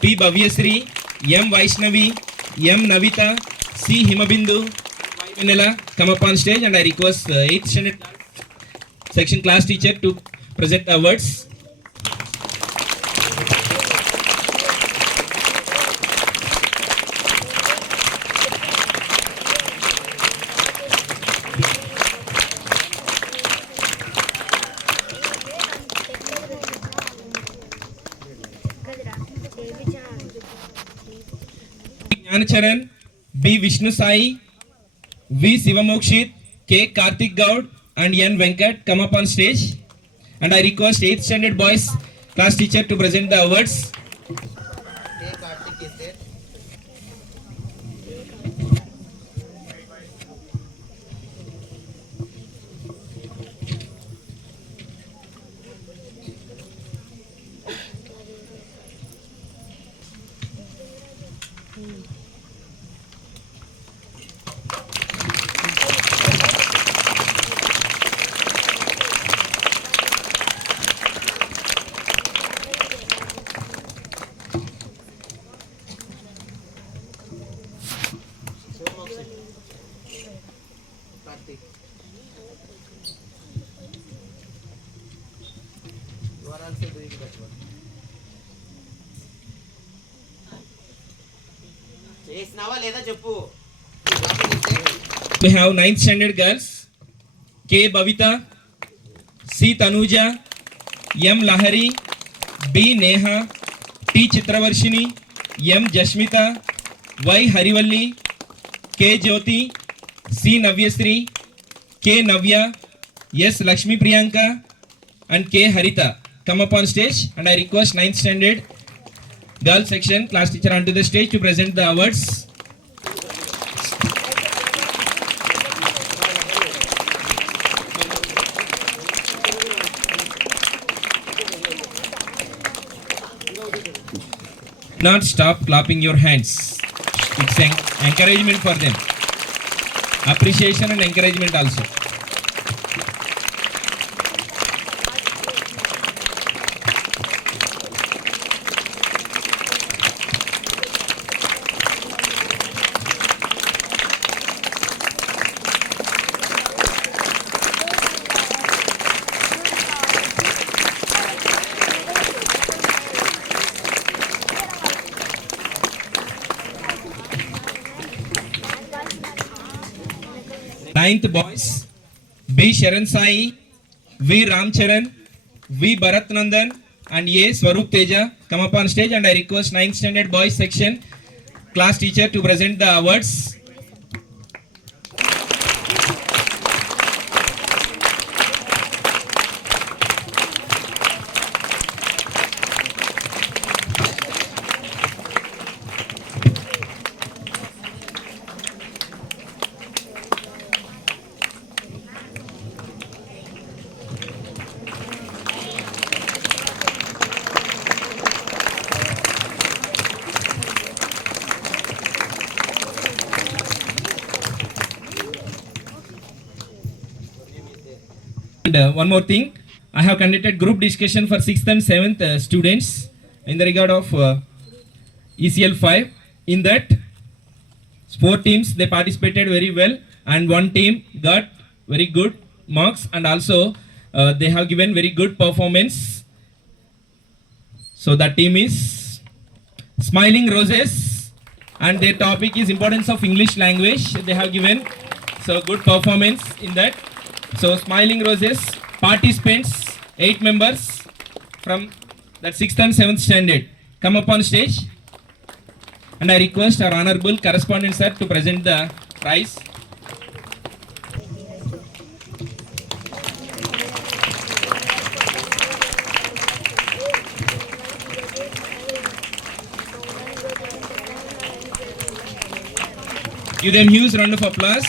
P. Bhavyasri, M. Vaishnavi, M. Navita, C. Himabindu, Y. Vanilla come up on stage, and I request 8th standard section class teacher to present the awards. Jnanacharan, B. Vishnu Sai, V. Sivamokshit, K. Karthik Gaud, and N. Venkat come up on stage, and I request 8th standard boys class teacher to present the awards. We have 9th standard girls, K. Bhavita, C. Tanuja, M. Lahari, B. Neha, T. Chitravarshini, M. Jashmita, Y. Harivalli, K. Jyoti, C. Navyasri, K. Navya, S. Lakshmi Priyanka, and K. Harita come up on stage, and I request 9th standard girl section class teacher onto the stage to present the awards. Not stop clapping your hands. It's an encouragement for them. Appreciation and encouragement also. Ninth boys, B. Sharan Sai, V. Ramcharan, V. Bharat Nandan, and A. Swarup Teja come up on stage, and I request 9th standard boys section class teacher to present the awards. And one more thing, I have conducted group discussion for 6th and 7th students in the regard of ECL 5. In that, 4 teams they participated very well, and 1 team got very good marks, and also they have given very good performance. So that team is Smiling Roses, and their topic is importance of English language. They have given so good performance in that. So Smiling Roses participants, 8 members from that 6th and 7th standard come up on stage, and I request our honorable correspondent sir to present the prize. Give them huge round of applause.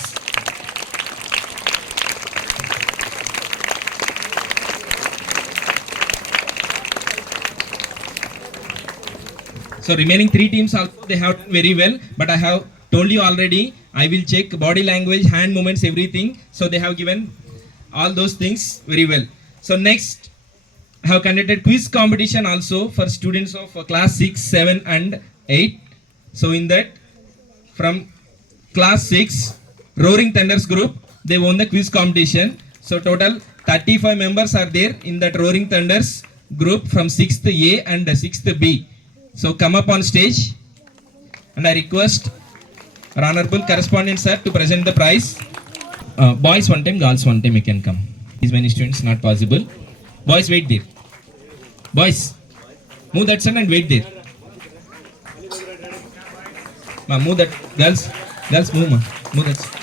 So remaining 3 teams also, they have done very well, but I have told you already, I will check body language, hand movements, everything. So they have given all those things very well. So next, I have conducted quiz competition also for students of class 6, 7 and 8. So in that, from class 6, Roaring Thunders group, they won the quiz competition. So total 35 members are there in that Roaring Thunders group from 6th A and 6th B. So come up on stage and I request our honorable correspondent sir to present the prize. Boys one time, girls one time, you can come. These many students not possible. Boys wait there. Boys, move that side and wait there. Ma, move that. Girls move ma. Move that.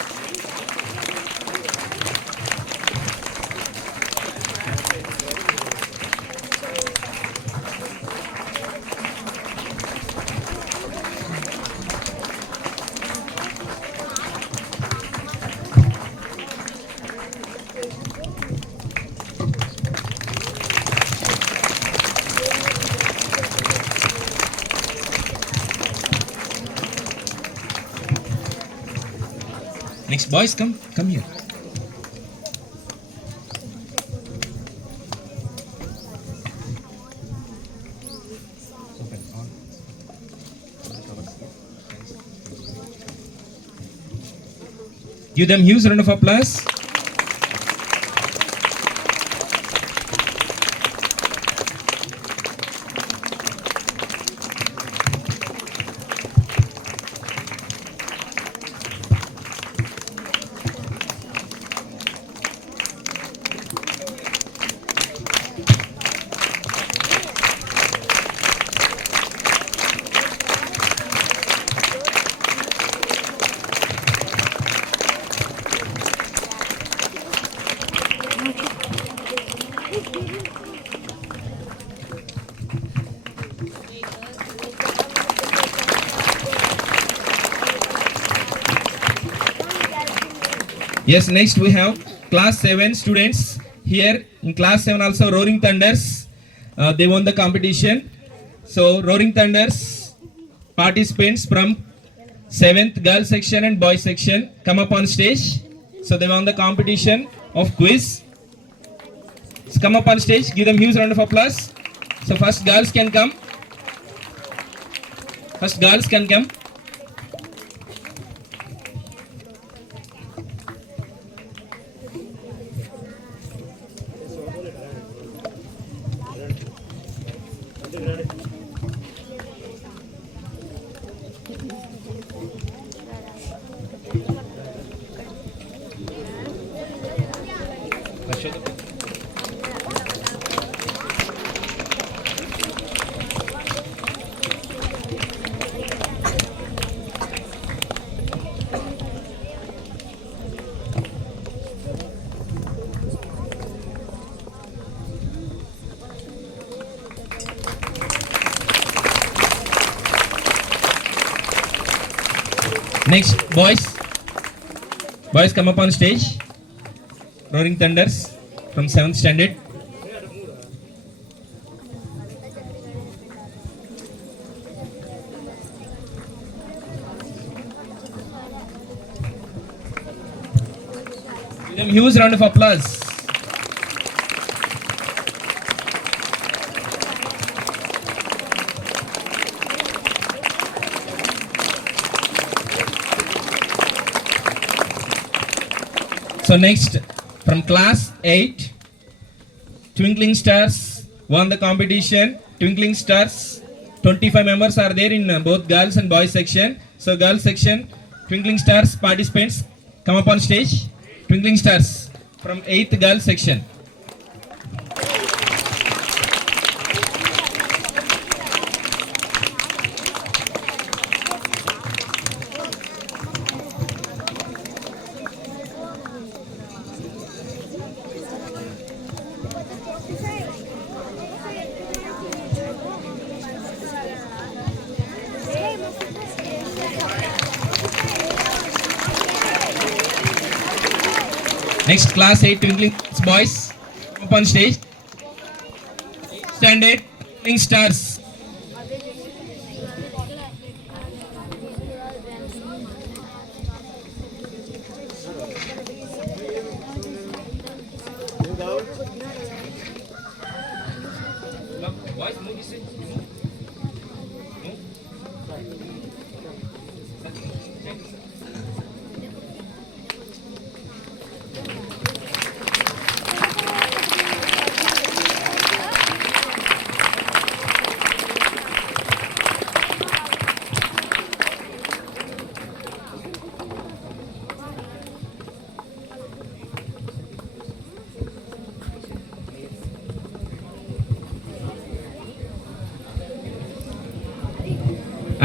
Next, boys, come here. Give them huge round of applause. Yes, next we have class 7 students here. In class 7 also Roaring Thunders. They won the competition. So Roaring Thunders participants from 7th girls section and boys section come up on stage. So they won the competition of quiz. So come up on stage. Give them huge round of applause. So first girls can come. First girls can come. Next, boys come up on stage. Roaring Thunders from 7th standard. Give them huge round of applause. So next, from class 8, Twinkling Stars won the competition. Twinkling Stars, 25 members are there in both girls and boys section. So girls section, Twinkling Stars participants come up on stage. Twinkling Stars from 8th girls section. Next, class 8 Twinkling boys up on stage. Standard Twinkling Stars.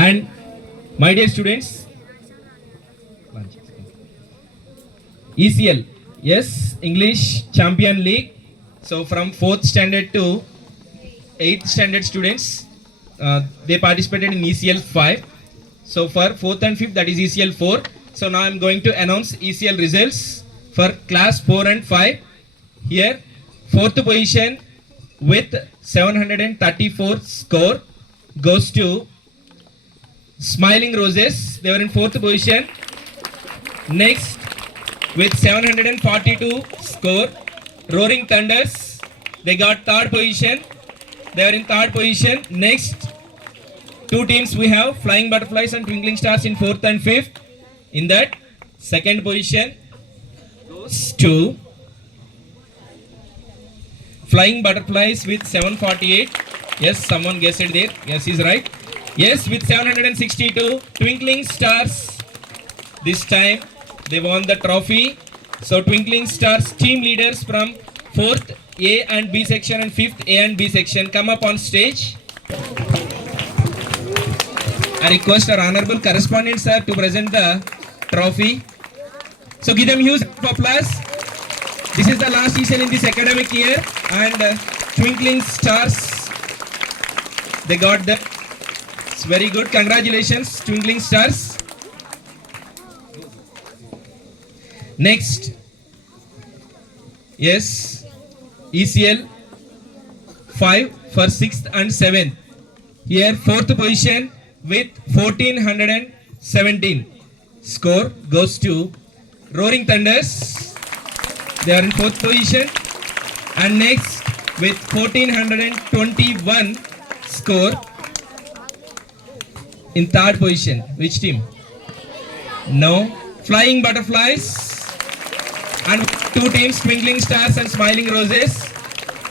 And my dear students, ECL, yes, English Champion League. So from 4th standard to 8th standard students, they participated in ECL 5. So for 4th and 5th, that is ECL 4. So now I'm going to announce ECL results for class 4 and 5. Here, 4th position with 734 score goes to Smiling Roses. They were in 4th position. Next, with 742 score, Roaring Thunders. They got 3rd position. They were in 3rd position. Next, 2 teams we have, Flying Butterflies and Twinkling Stars in 4th and 5th. In that, 2nd position goes to Flying Butterflies with 748. Yes, someone guessed it there. Yes, he's right. Yes, with 762. Twinkling Stars, this time they won the trophy. So Twinkling Stars team leaders from 4th A and B section and 5th A and B section come up on stage. I request our honorable correspondent sir to present the trophy. So give them huge applause. This is the last season in this academic year, and Twinkling Stars, they got the. It's very good. Congratulations, Twinkling Stars. Next, yes, ECL 5 for 6th and 7th. Here 4th position with 1417 score goes to Roaring Thunders. They are in 4th position. And next with 1421 score in 3rd position. Which team? No. Flying Butterflies. And 2 teams, Twinkling Stars and Smiling Roses.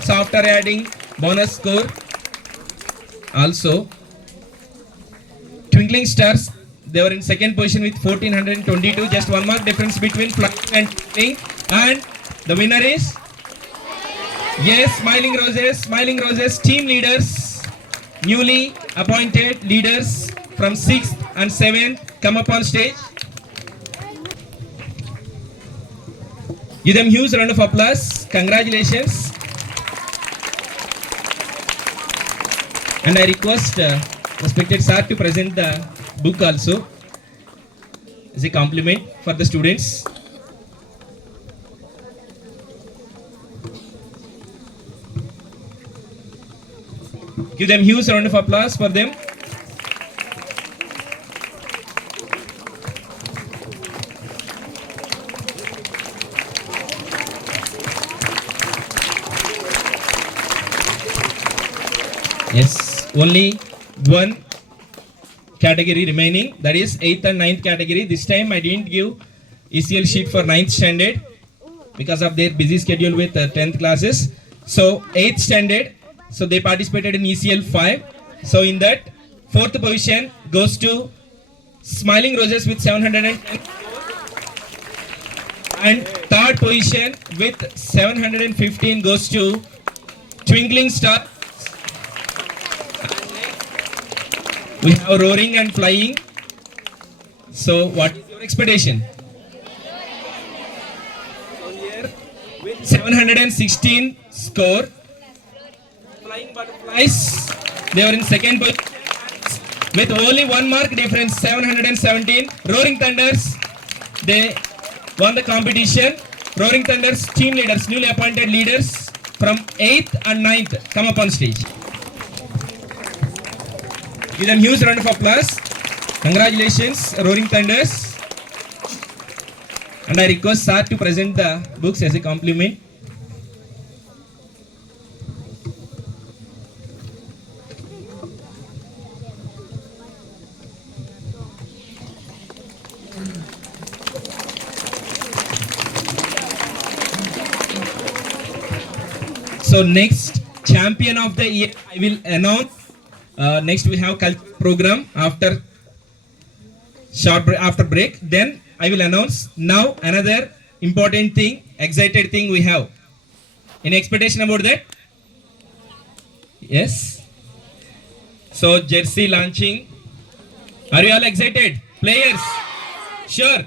So after adding bonus score, also Twinkling Stars, they were in 2nd position with 1422. Just 1 mark difference between Flying and Twinkling. And the winner is, yes, Smiling Roses. Smiling Roses team leaders, newly appointed leaders from 6th and 7th, come up on stage. Give them huge round of applause. Congratulations. And I request respected sir to present the book also as a compliment for the students. Give them huge round of applause for them. Yes, only one category remaining, that is 8th and 9th category. This time I didn't give ECL sheet for 9th standard because of their busy schedule with 10th classes. So 8th standard, so they participated in ECL 5. So in that, 4th position goes to Smiling Roses with 710. And 3rd position with 715 goes to Twinkling Star. We have Roaring and Flying. So what is your expectation? Here with 716 score. Flying Butterflies, they were in 2nd position with only 1 mark difference, 717. Roaring Thunders, they won the competition. Roaring Thunders team leaders, newly appointed leaders from 8th and 9th, come up on stage. Give them huge round of applause. Congratulations, Roaring Thunders. And I request sir to present the books as a compliment. So next champion of the year I will announce. Next we have culture program after after break. Then I will announce. Now another important thing, excited thing we have. Any expectation about that? Yes. So jersey launching Are you all excited? Players? Sure.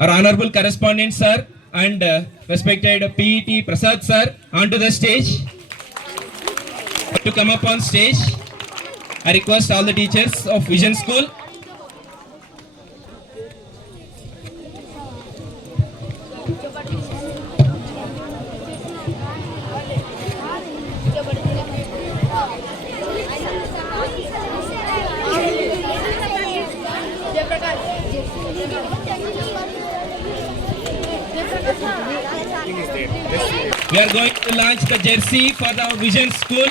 Our honorable correspondent sir and respected PET Prasad sir onto the stage to come up on stage. I request all the teachers of Vision School. We are going to launch the jersey for the Vision School.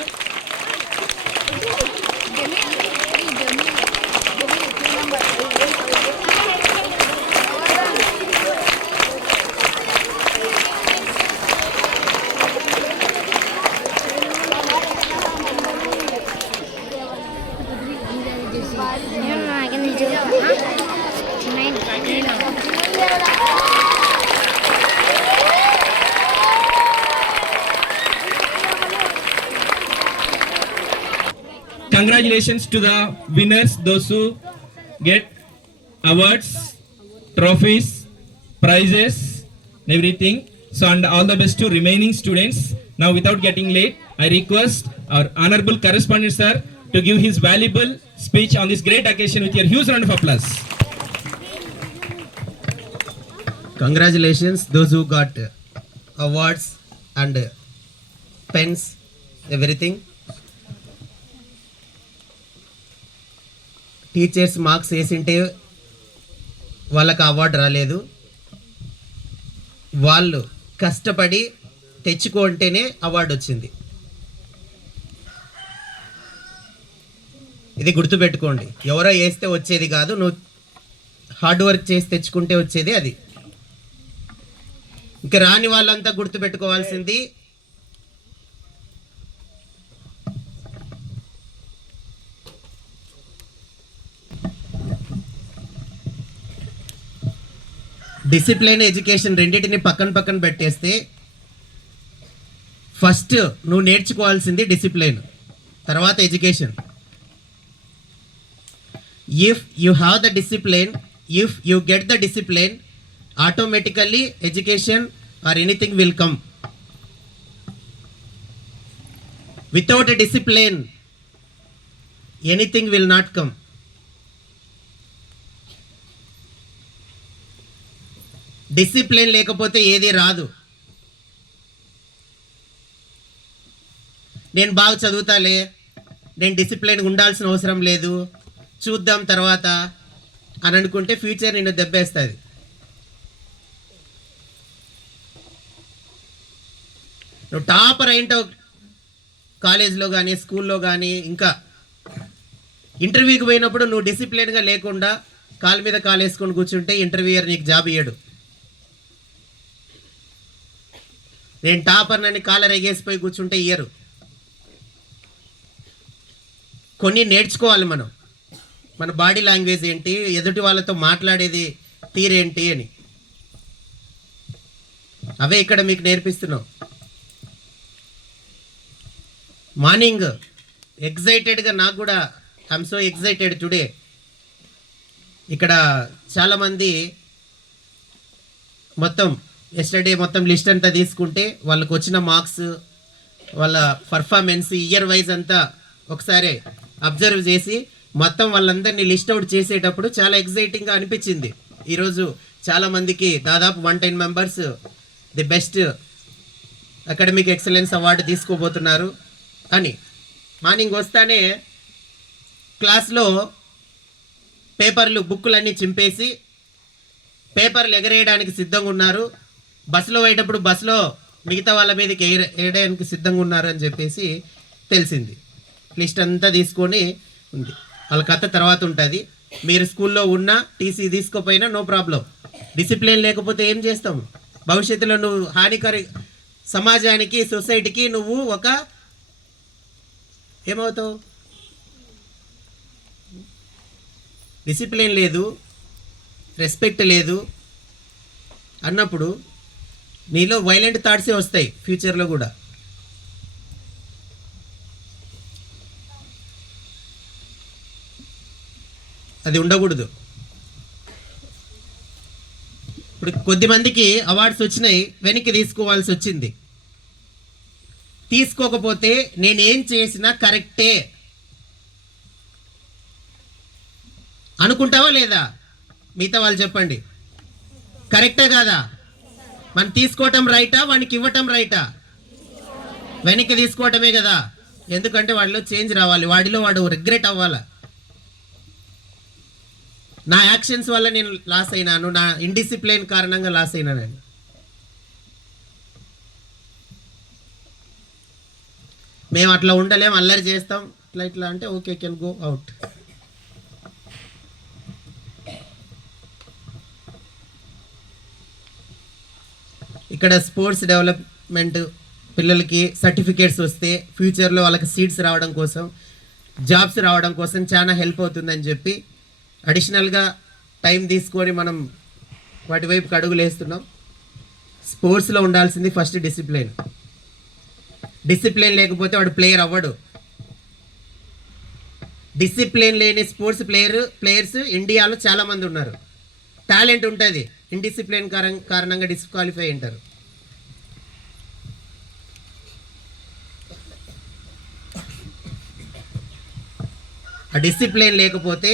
Congratulations to the winners, those who get awards, trophies, prizes, everything. So, and all the best to remaining students. Now, without getting late, I request our honorable correspondent sir to give his valuable speech on this great occasion with your huge round of applause. Congratulations, those who got awards and pens, everything. Teachers marks వేసింటే వాళ్ళకి award రాలేదు, వాళ్ళు కష్టపడి తెచ్చుకుంటేనే అవార్డు వచ్చింది. ఇది గుర్తుపెట్టుకోండి, ఎవరో వేస్తే వచ్చేది కాదు, నువ్వు హార్డ్ వర్క్ చేసి తెచ్చుకుంటే వచ్చేది అది. ఇంకా రాని వాళ్ళంతా గుర్తుపెట్టుకోవాల్సింది డిసిప్లిన్, ఎడ్యుకేషన్ రెండింటిని పక్కన పక్కన పెట్టేస్తే ఫస్ట్ నువ్వు నేర్చుకోవాల్సింది డిసిప్లిన్, తర్వాత education. If you have the discipline, if you get the discipline, automatically education or anything will come. Without a discipline anything will not come. Discipline లేకపోతే ఏది రాదు. నేను బాగా చదువుతాలే, నేను డిసిప్లిన్ ఉండాల్సిన అవసరం లేదు, చూద్దాం తర్వాత అని అనుకుంటే ఫ్యూచర్ నిన్ను దెబ్బేస్తుంది. నువ్వు టాపర్ అయింటావు కాలేజ్లో కానీ స్కూల్లో కానీ, ఇంకా ఇంటర్వ్యూకి పోయినప్పుడు నువ్వు డిసిప్లిన్గా లేకుండా కాలు మీద కాలు వేసుకొని కూర్చుంటే ఇంటర్వ్యూయర్ నీకు జాబ్ ఇయ్యడు. నేను టాపర్ నని కాలర్ ఎగేసిపోయి కూర్చుంటే ఇయ్యరు. కొన్ని నేర్చుకోవాలి మనం, మన బాడీ లాంగ్వేజ్ ఏంటి, ఎదుటి వాళ్ళతో మాట్లాడేది తీరేంటి అని. అవే ఇక్కడ మీకు నేర్పిస్తున్నాం. మార్నింగ్ ఎగ్జైటెడ్గా, నాకు కూడా ఐఎమ్ సో ఎగ్జైటెడ్ టుడే. ఇక్కడ చాలామంది మొత్తం ఎస్టర్డే మొత్తం లిస్ట్ అంతా తీసుకుంటే వాళ్ళకు వచ్చిన మార్క్స్, వాళ్ళ పర్ఫార్మెన్స్ ఇయర్ వైజ్ అంతా ఒకసారి అబ్జర్వ్ చేసి మొత్తం వాళ్ళందరినీ లిస్ట్ అవుట్ చేసేటప్పుడు చాలా ఎగ్జైటింగ్గా అనిపించింది. ఈరోజు చాలామందికి దాదాపు 110 members the best academic excellence award తీసుకోబోతున్నారు అని. మార్నింగ్ వస్తానే క్లాస్లో పేపర్లు, బుక్కులన్నీ చింపేసి పేపర్లు ఎగరేయడానికి సిద్ధంగా ఉన్నారు. బస్సులో పోయేటప్పుడు బస్సులో మిగతా వాళ్ళ మీదకి వేయడానికి సిద్ధంగా ఉన్నారు అని చెప్పేసి తెలిసింది. లిస్ట్ అంతా తీసుకొని ఉంది, వాళ్ళ కథ తర్వాత ఉంటుంది. మీరు స్కూల్లో ఉన్నా టీసీ తీసుకోపోయినా నో ప్రాబ్లం. డిసిప్లిన్ లేకపోతే ఏం చేస్తాము? భవిష్యత్తులో నువ్వు హానికర సమాజానికి, సొసైటీకి నువ్వు ఒక ఏమవుతావు? డిసిప్లిన్ లేదు, రెస్పెక్ట్ లేదు అన్నప్పుడు నీలో వైలెంట్ థాట్సే వస్తాయి ఫ్యూచర్లో కూడా. అది ఉండకూడదు. ఇప్పుడు కొద్దిమందికి అవార్డ్స్ వచ్చినాయి, వెనక్కి తీసుకోవాల్సి వచ్చింది. తీసుకోకపోతే నేనేం చేసినా కరెక్టే అనుకుంటావా లేదా? మిగతా వాళ్ళు చెప్పండి, కరెక్టే కాదా? మనం తీసుకోవటం రైటా, వానికి ఇవ్వటం రైటా? వెనక్కి తీసుకోవటమే కదా. ఎందుకంటే వాడిలో చేంజ్ రావాలి, వాడిలో వాడు రిగ్రెట్ అవ్వాలా. నా యాక్షన్స్ వల్ల నేను లాస్ అయినాను, నా ఇండిసిప్లైన్ కారణంగా లాస్ అయినానని. మేము అట్లా ఉండలేం, అల్లరి చేస్తాం ఇట్లా ఇట్లా అంటే ఓకే, కెన్ గో అవుట్. ఇక్కడ స్పోర్ట్స్ డెవలప్మెంట్ పిల్లలకి సర్టిఫికేట్స్ వస్తే ఫ్యూచర్లో వాళ్ళకి సీట్స్ రావడం కోసం, జాబ్స్ రావడం కోసం చాలా హెల్ప్ అవుతుందని చెప్పి అడిషనల్గా టైం తీసుకొని మనం వాటి వైపుకి అడుగులు వేస్తున్నాం. స్పోర్ట్స్లో ఉండాల్సింది ఫస్ట్ డిసిప్లిన్. డిసిప్లిన్ లేకపోతే వాడు ప్లేయర్ అవ్వడు. డిసిప్లిన్ లేని స్పోర్ట్స్ ప్లేయర్స్ ఇండియాలో చాలామంది ఉన్నారు. టాలెంట్ ఉంటుంది, ఇండిసిప్లిన్ కారణంగా డిస్క్వాలిఫై అయ్యారు. ఆ డిసిప్లిన్ లేకపోతే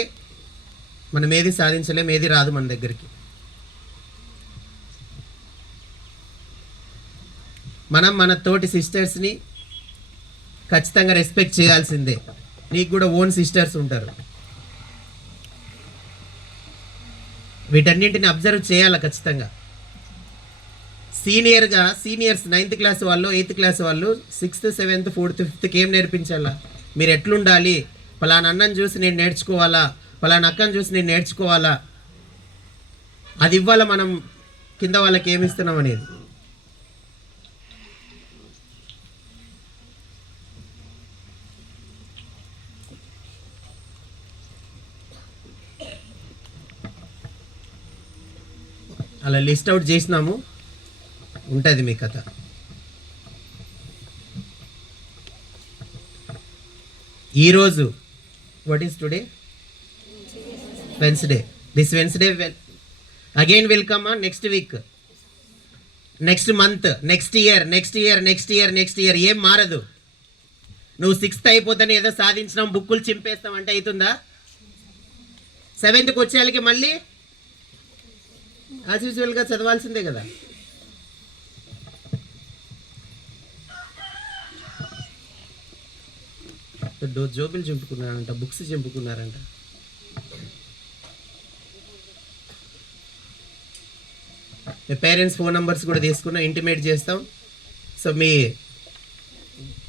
మనం ఏది సాధించలేం, ఏది రాదు మన దగ్గరికి. మనం మన తోటి సిస్టర్స్ని ఖచ్చితంగా రెస్పెక్ట్ చేయాల్సిందే. నీకు కూడా ఓన్ సిస్టర్స్ ఉంటారు, వీటన్నింటిని అబ్జర్వ్ చేయాలి ఖచ్చితంగా. సీనియర్స్ 9th క్లాస్ వాళ్ళు, 8th క్లాస్ వాళ్ళు 6th, 7th, 4th, 5th ఏం నేర్పించాలా? మీరు ఎట్లుండాలి, పలానా అన్నని చూసి నేను నేర్చుకోవాలా, పలానా అక్కని చూసి నేను నేర్చుకోవాలా, అది ఇవ్వాలా మనం కింద వాళ్ళకి ఏమి ఇస్తున్నాం అనేది. అలా లిస్ట్ అవుట్ చేసినాము, ఉంటుంది మీ కథ. ఈరోజు what is today? Wednesday. This Wednesday again will come on next week, next month, next year. ఏం మారదు. నువ్వు 6th అయిపోతానే ఏదో సాధించినాం, బుక్కులు చింపేస్తాం అంటే అవుతుందా? 7th వచ్చేళ్ళకి మళ్ళీ యాజ్ యూజువల్గా చదవాల్సిందే కదా. జోబులు చింపుకున్నారంట, బుక్స్ చింపుకున్నారంట. మీ పేరెంట్స్ ఫోన్ నెంబర్స్ కూడా తీసుకున్నా, ఇంటిమేట్ చేస్తాం. సో మీ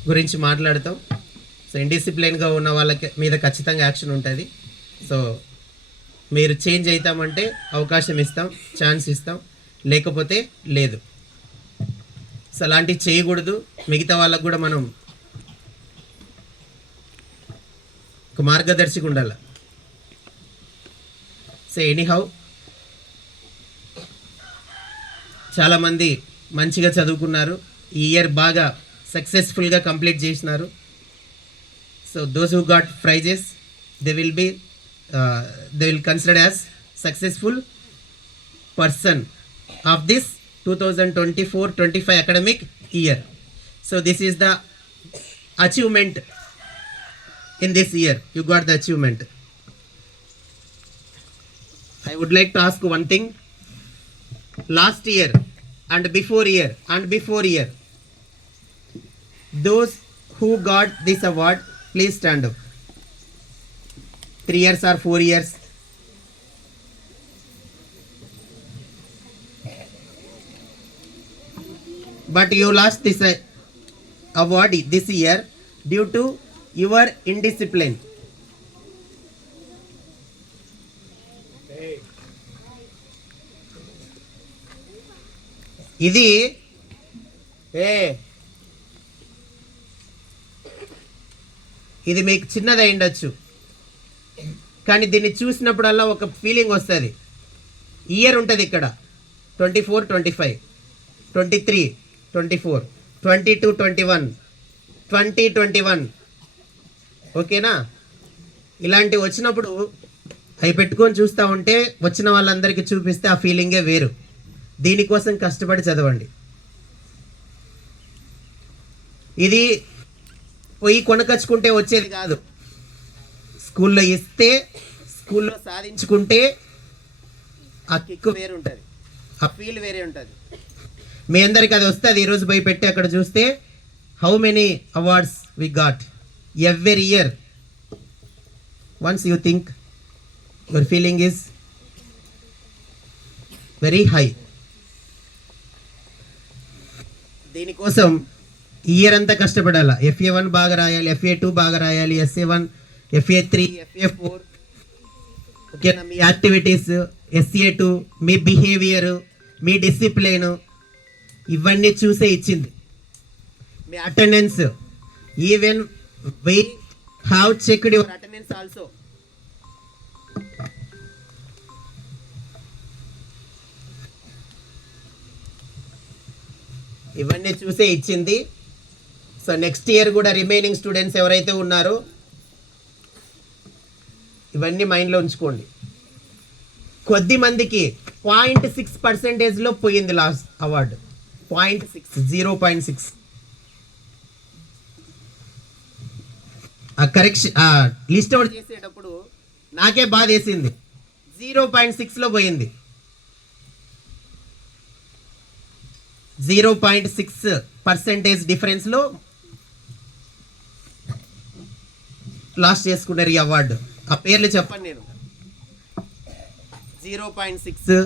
గురించి మాట్లాడతాం. సో ఇండిసిప్లైన్గా ఉన్న వాళ్ళకి మీద ఖచ్చితంగా యాక్షన్ ఉంటుంది. సో మీరు చేంజ్ అవుతామంటే అవకాశం ఇస్తాం, ఛాన్స్ ఇస్తాం, లేకపోతే లేదు. సో అలాంటివి చేయకూడదు. మిగతా వాళ్ళకు కూడా మనం ఒక మార్గదర్శిగా ఉండాలి. సో ఎనీహౌ చాలామంది మంచిగా చదువుకున్నారు, ఈ ఇయర్ బాగా సక్సెస్ఫుల్గా కంప్లీట్ చేసినారు. So those who got prizes they will considered as successful person of this 2024-25 academic year. So this is the achievement in this year. You got the achievement. I would like to ask one thing. Last year and before year, those who got this award, please stand up. 3 years or 4 years? But you lost this award this year due to your indiscipline. ఇది ఇది మీకు చిన్నదై ఉండొచ్చు, కానీ దీన్ని చూసినప్పుడల్లా ఒక ఫీలింగ్ వస్తుంది. ఇయర్ ఉంటుంది ఇక్కడ 24-25, 23, 24, 22, 21, 20, 21. ఓకేనా? ఇలాంటివి వచ్చినప్పుడు అవి పెట్టుకొని చూస్తూ ఉంటే వచ్చిన వాళ్ళందరికీ చూపిస్తే ఆ ఫీలింగే వేరు. దీనికోసం కష్టపడి చదవండి. ఇది పోయి కొనకచ్చుకుంటే వచ్చేది కాదు. స్కూల్లో ఇస్తే స్కూల్లో సాధించుకుంటే ఆ కిక్కు వేరు ఉంటుంది, ఆ ఫీల్ వేరే ఉంటుంది. మీ అందరికి అది వస్తుంది. ఈరోజు పోయి పెట్టి అక్కడ చూస్తే how many awards we got every year. Once you think your feeling is very high. దీనికోసం ఇయర్ అంతా కష్టపడాలా. FA1 బాగా రాయాలి, FA2 బాగా రాయాలి, SA1, FA3, FA4. ఓకేనా? మీ యాక్టివిటీస్, SA2, మీ బిహేవియర్, మీ డిసిప్లిన్, ఇవన్నీ చూసే ఇచ్చింది. మీ attendance, even we have checked your attendance also. ఇవన్నీ చూసే ఇచ్చింది. సో నెక్స్ట్ ఇయర్ కూడా రిమైనింగ్ స్టూడెంట్స్ ఎవరైతే ఉన్నారో ఇవన్నీ మైండ్లో ఉంచుకోండి. కొద్ది మందికి 0.6%లో పోయింది లాస్ట్ అవార్డు. 0.6. ఆ కరెక్షన్ లిస్ట్ అవుట్ చేసేటప్పుడు నాకే బాధ వేసింది. 0.6లో పోయింది. 0.6% డిఫరెన్స్లో లాస్ట్ చేసుకున్నారు ఈ అవార్డు. ఆ పేర్లు చెప్పండి నేను. 0.6,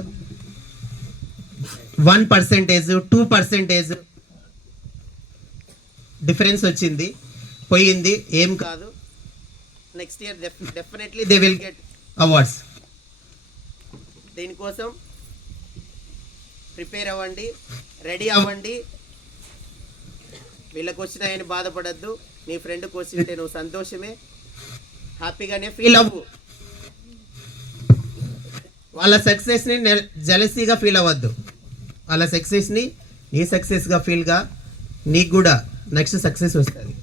1%, 2% డిఫరెన్స్ వచ్చింది, పోయింది. ఏం కాదు, next here definitely they will get awards. దీనికోసం ప్రిపేర్ అవ్వండి, రెడీ అవ్వండి. వీళ్ళకి వచ్చినాయని బాధపడద్దు. నీ ఫ్రెండ్కి వచ్చింటే నువ్వు సంతోషమే, హ్యాపీగానే ఫీల్ అవ్వు. వాళ్ళ సక్సెస్ని జెలసీగా ఫీల్ అవ్వద్దు. వాళ్ళ సక్సెస్ని నీ సక్సెస్గా ఫీల్గా నీకు కూడా నెక్స్ట్ సక్సెస్ వస్తుంది.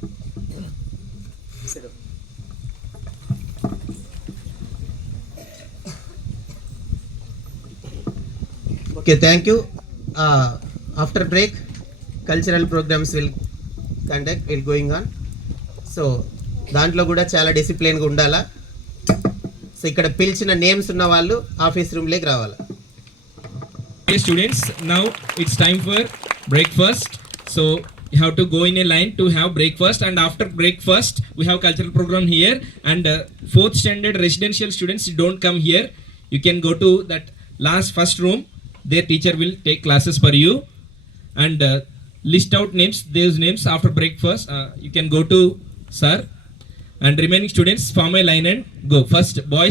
Okay, thank you. After break cultural programmes will going on. So దాంట్లో కూడా చాలా డిసిప్లిన్గా ఉండాలా. సో ఇక్కడ పిలిచిన నేమ్స్ ఉన్న వాళ్ళు ఆఫీస్ రూమ్లోకి రావాలా. Okay, students, now it's time for breakfast. So you have to go in a line to have breakfast, and after breakfast we have cultural program here. And 4th standard residential students, don't come here. You can go to that first room. Their teacher will take classes for you and list out names. Those names after breakfast you can go to sir. And remaining students form a line and go. First boys.